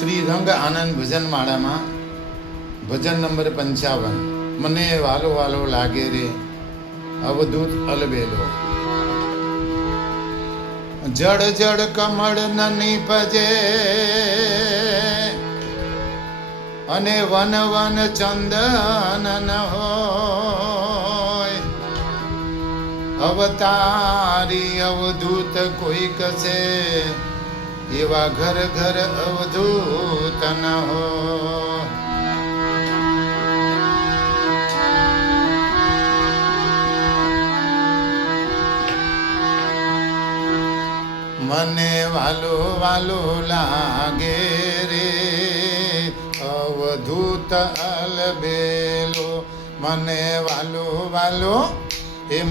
શ્રી રંગ આનંદ ભજન માળામાં ભજન નંબર 55 મને વાલો વાલો લાગે રે અવધૂત અલબેલો. જડ જડ કમળ નની પજે અને વન વન ચંદન હોય. અવતારી અવધૂત કોઈક છે એવા ઘર ઘર અવધૂત ન હોય. મને વાલો વાલો લાગે રે અવધૂત અલબેલો. મને વાલો વાલો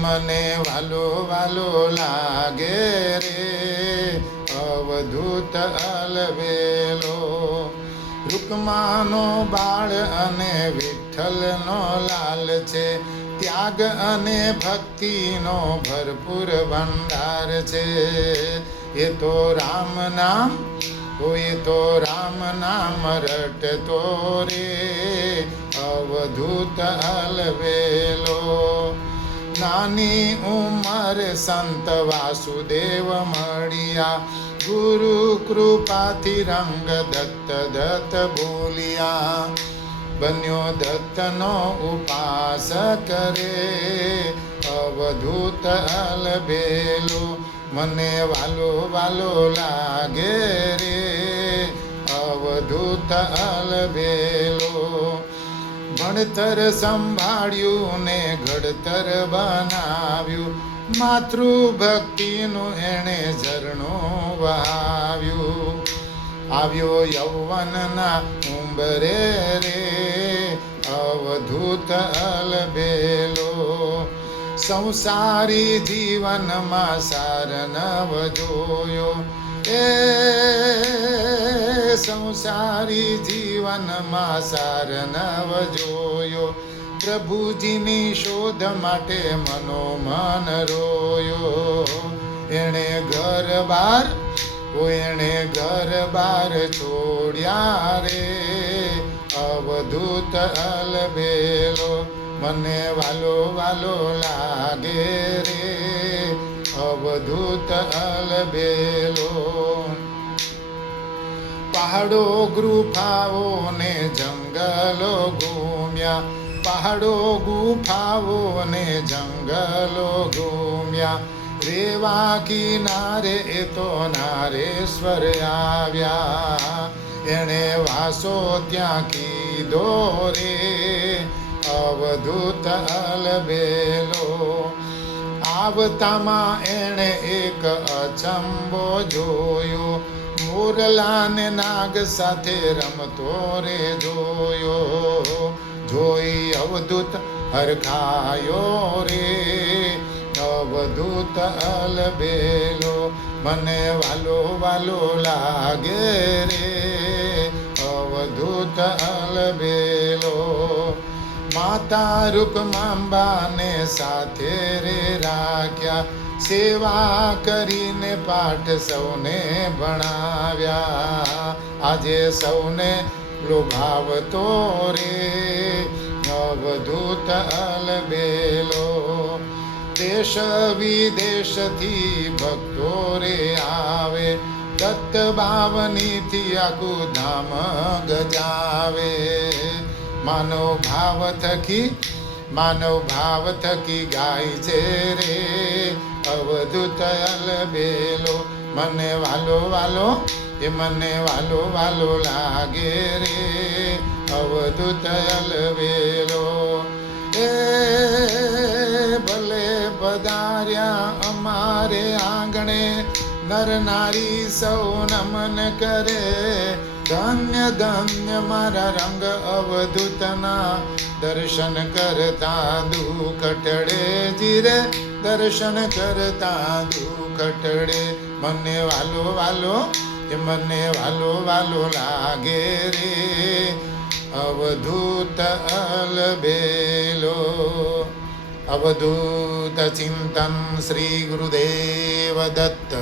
મને વાલો વાલો લાગે રે અવધૂત અલબેલો. રૂકમાનો બાળ અને વિઠ્ઠલનો લાલ છે. ત્યાગ અને ભક્તિનો ભરપૂર ભંડાર છે. એ તો રામ નામ એ તો રામ નામ રટતો રે અવધૂત અલબેલો. નાની ઉંમર સંત વાસુદેવ મળ્યા. ગુરુ કૃપાથી રંગ દત્ત દત્ત બોલ્યા. બન્યો દત્તનો ઉપાસક રે અવધૂત અલબેલો. મને વાલો વાલો લાગે રે અવધૂત અલબેલો. ભણતર સંભાળ્યું ને ઘડતર બનાવ્યું. માતૃભક્તિનું એણે ઝરણું વહાવ્યું. આવ્યો યૌવનના ઉંબરે રે અવધૂત અલબેલો. સંસારી જીવનમાં સાર નવ જોયો. એ સંસારી જીવનમાં સાર નવ જોયો. પ્રભુજીની શોધ માટે મનોમન રોયો. એણે ઘર બાર એણે ઘર બાર છોડ્યા રે અવધૂત અલબેલો. મને વાલો વાલો લાગે રે અવધૂત અલબેલો. પહાડો ગુફાઓ ને જંગલો ઘૂમ્યા. પહાડો ગુફાઓ ને જંગલો ઘૂમ્યા. રેવા કિનારે એ તો નારેશ્વર આવ્યા. એણે વાસો ત્યાં કીધો રે અવધૂત અલબેલો. આવતામાં એણે એક અચંબો જોયો. મોરલાને નાગ સાથે રમતો રે જોયો. જોઈ અવધૂત હરખાયો રે અવધૂત અલબેલો. મને વાલો વાલો લાગે રે અવધૂત અલબેલો. માતા રૂકમાંબાને સાથે રે રાખ્યા. સેવા કરીને પાઠ સૌને ભણાવ્યા. આજે સૌને લોભાવતો રે અવધૂત અલબેલો. દેશ વિદેશથી ભક્તો રે આવે. દત્ત બાવનીથી આખું ધામ ગજાવે. માનવ ભાવ થકી ગાય છે રે અવધૂત અલબેલો. મને વાલો વાલો મને વાલો વાલો લાગે રે અવધૂત અલબેલો. એ ભલે પધાર્યા અમારે આંગણે. નર નારી સૌ નમન કરે. ધન્ય ધન્ય મારા રંગ અવધૂતના. દર્શન કરતા દુઃખ ટળે જીરે દર્શન કરતા દુઃખ ટળે. મને વાલો વાલો મને વાલો વાલો લાગે રે અવધૂત અલબેલો. અવધૂત ચિંતન શ્રી ગુરુદેવ દત્ત.